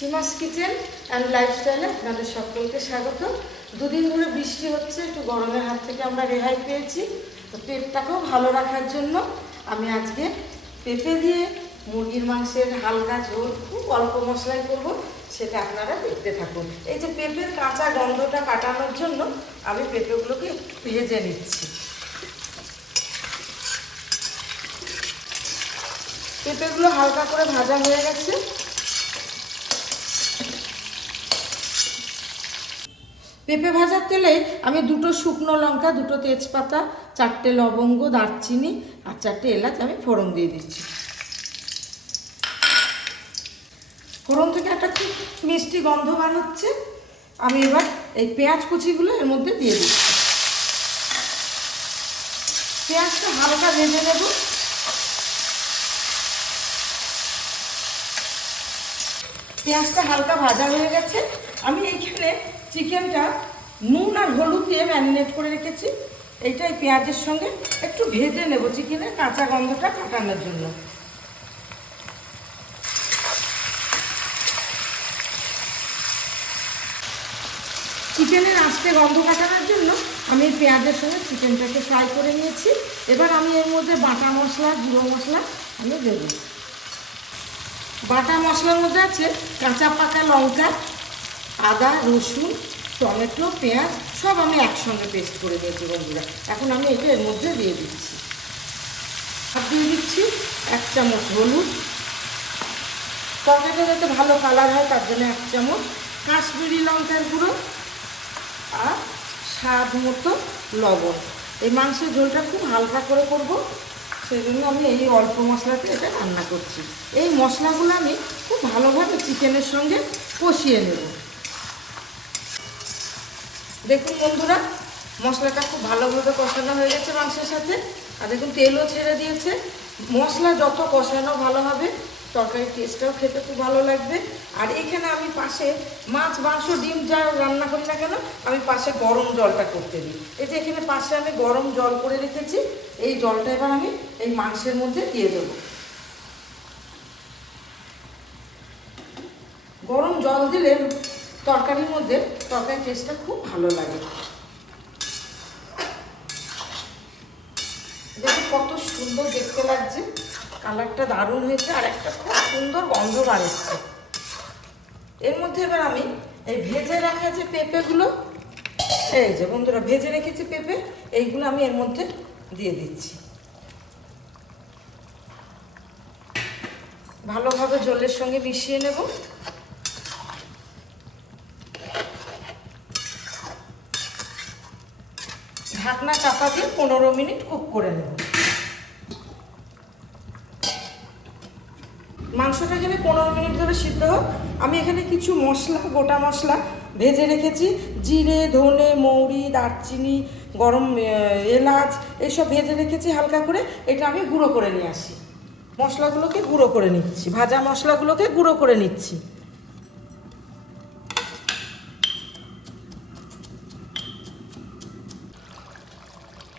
সীমাস kitchen and লাইফস্টাইলে আপনাদের সকলকে স্বাগত। দুদিন ধরে বৃষ্টি হচ্ছে, একটু গরমের হাত থেকে আমরা রেহাই পেয়েছি। তো পেটটাকেও ভালো রাখার জন্য আমি আজকে পেঁপে দিয়ে মুরগির মাংসের হালকা ঝোল খুব অল্প মশলায় করব, সেটা আপনারা দেখতে থাকুন। এই যে পেঁপের কাঁচা গন্ধটা কাটানোর জন্য আমি পেঁপেগুলোকে ভেজে নিচ্ছি। পেঁপেগুলো হালকা করে ভাজা হয়ে গেছে। পেঁপে ভাজার তেলে আমি 2টো শুকনো লঙ্কা, 2টো তেজপাতা, 4টে লবঙ্গ, দারচিনি আর 4টে এলাচ আমি ফোড়ন দিয়ে দিচ্ছি। ফোড়ন থেকে একটা খুব মিষ্টি গন্ধ বার হচ্ছে। আমি এবার এই পেঁয়াজ কুচিগুলো এর মধ্যে দিয়ে দিচ্ছি। পেঁয়াজটা হালকা ভেজে নেব। পেঁয়াজটা হালকা ভাজা হয়ে গেছে। আমি এইখানে চিকেনটা নুন আর হলুদ দিয়ে ম্যারিনেট করে রেখেছি। এইটাই পেঁয়াজের সঙ্গে একটু ভেজে নেব চিকেনের কাঁচা গন্ধটা কাটানোর জন্য। চিকেনের আস্তে গন্ধ কাটানোর জন্য আমি পেঁয়াজের সঙ্গে চিকেনটাকে ফ্রাই করে নিয়েছি। এবার আমি এর মধ্যে বাটা মশলা, গুঁড়ো মশলা আমি দেবো। বাটা মশলার মধ্যে আছে কাঁচা পাকা লঙ্কা, আদা, রসুন, টমেটো, পেঁয়াজ সব আমি একসঙ্গে পেস্ট করে দিয়েছি বন্ধুরা। এখন আমি এটা এর মধ্যে দিয়ে দিচ্ছি। আর দিয়ে দিচ্ছি 1 চামচ হলুদ। তরকারিটা যাতে ভালো কালার হয় তার জন্য 1 চামচ কাশ্মীরি লঙ্কার গুঁড়ো আর স্বাদ মতো লবণ। এই মাংসের ঝোলটা খুব হালকা করে করব, সেই জন্য আমি এই অল্প মশলাতে এটা রান্না করছি। এই মশলাগুলো আমি খুব ভালোভাবে চিকেনের সঙ্গে কষিয়ে নেব। দেখুন বন্ধুরা, মশলাটা খুব ভালোভাবে কষানো হয়ে গেছে মাংসের সাথে। আর দেখুন তেলও ছেড়ে দিয়েছে। মশলা যত কষানো ভালো হবে তরকারির টেস্টটাও খেতে খুব ভালো লাগবে। আর এখানে আমি পাশে মাছ, মাংস, ডিম যা রান্না করি না কেন আমি পাশে গরম জলটা করতে দিই। এই যে এখানে পাশে আমি গরম জল করে রেখেছি। এই জলটা এবার আমি এই মাংসের মধ্যে দিয়ে দেবো। গরম জল দিলে তরকারির মধ্যে তরকারির টেস্টটা খুব ভালো লাগে। দেখুন কত সুন্দর দেখতে লাগছে, কালারটা দারুণ হয়েছে আর একটা খুব সুন্দর গন্ধ বার হচ্ছে। এর মধ্যে এবার আমি এই ভেজে রাখা যে পেঁপেগুলো, এই যে বন্ধুরা ভেজে রেখেছি পেঁপে, এইগুলো আমি এর মধ্যে দিয়ে দিচ্ছি। ভালোভাবে জলের সঙ্গে মিশিয়ে নেব। ঢাকনা চাপা দিয়ে 15 মিনিট কুক করে নেব। মাংসটা এখানে 15 মিনিট ধরে সিদ্ধ হোক। আমি এখানে কিছু মশলা, গোটা মশলা ভেজে রেখেছি। জিরে, ধনে, মৌরি, দারচিনি, গরম এলাচ এইসব ভেজে রেখেছি হালকা করে। এটা আমি গুঁড়ো করে নিয়ে আসি। মশলাগুলোকে গুঁড়ো করে নিচ্ছি, ভাজা মশলাগুলোকে গুঁড়ো করে নিচ্ছি।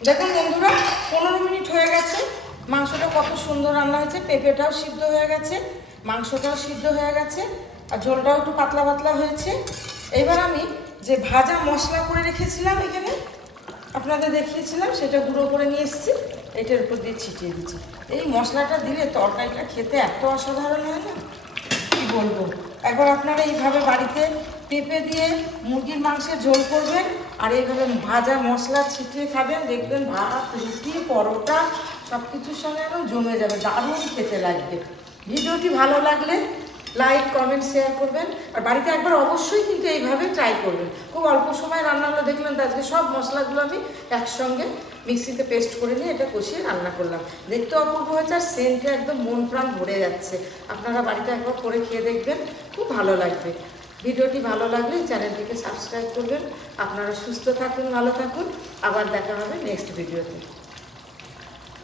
দেখুন বন্ধুরা 15 মিনিট হয়ে গেছে। মাংসটা কত সুন্দর রান্না হয়েছে। পেঁপেটাও সিদ্ধ হয়ে গেছে, মাংসটাও সিদ্ধ হয়ে গেছে আর ঝোলটাও একটু পাতলা পাতলা হয়েছে। এবার আমি যে ভাজা মশলা করে রেখেছিলাম এখানে আপনাদের দেখিয়েছিলাম, সেটা গুঁড়ো করে নিয়ে এসেছি, এটার উপর দিয়ে ছিটিয়ে দিচ্ছি। এই মশলাটা দিলে তরকারিটা খেতে এত অসাধারণ হয় না, কি বলবো। একবার আপনারা এইভাবে বাড়িতে পেঁপে দিয়ে মুরগির মাংসের ঝোল করবেন আর এইভাবে ভাজা মশলা ছিটিয়ে খাবেন, দেখবেন ভাত, রুটি, পরোটা সব কিছুর সঙ্গে একদম জমে যাবে, দারুণ খেতে লাগবে। ভিডিওটি ভালো লাগলে লাইক, কমেন্ট, শেয়ার করবেন। আর বাড়িতে একবার অবশ্যই কিন্তু এইভাবে ট্রাই করবেন। খুব অল্প সময় রান্নাগুলো দেখলেন তো আজকে সব মশলাগুলো আমি একসঙ্গে মিক্সিতে পেস্ট করে নিয়ে এটা কষিয়ে রান্না করলাম। দেখতে অপূর্ব হয়েছে আর সেন্টে একদম মন প্রাণ ভরে যাচ্ছে। আপনারা বাড়িতে একবার করে খেয়ে দেখবেন, খুব ভালো লাগবে। ভিডিওটি ভালো লাগলে চ্যানেলটিকে সাবস্ক্রাইব করবেন। আপনারা সুস্থ থাকুন, ভালো থাকুন। আবার দেখা হবে নেক্সট ভিডিওতে।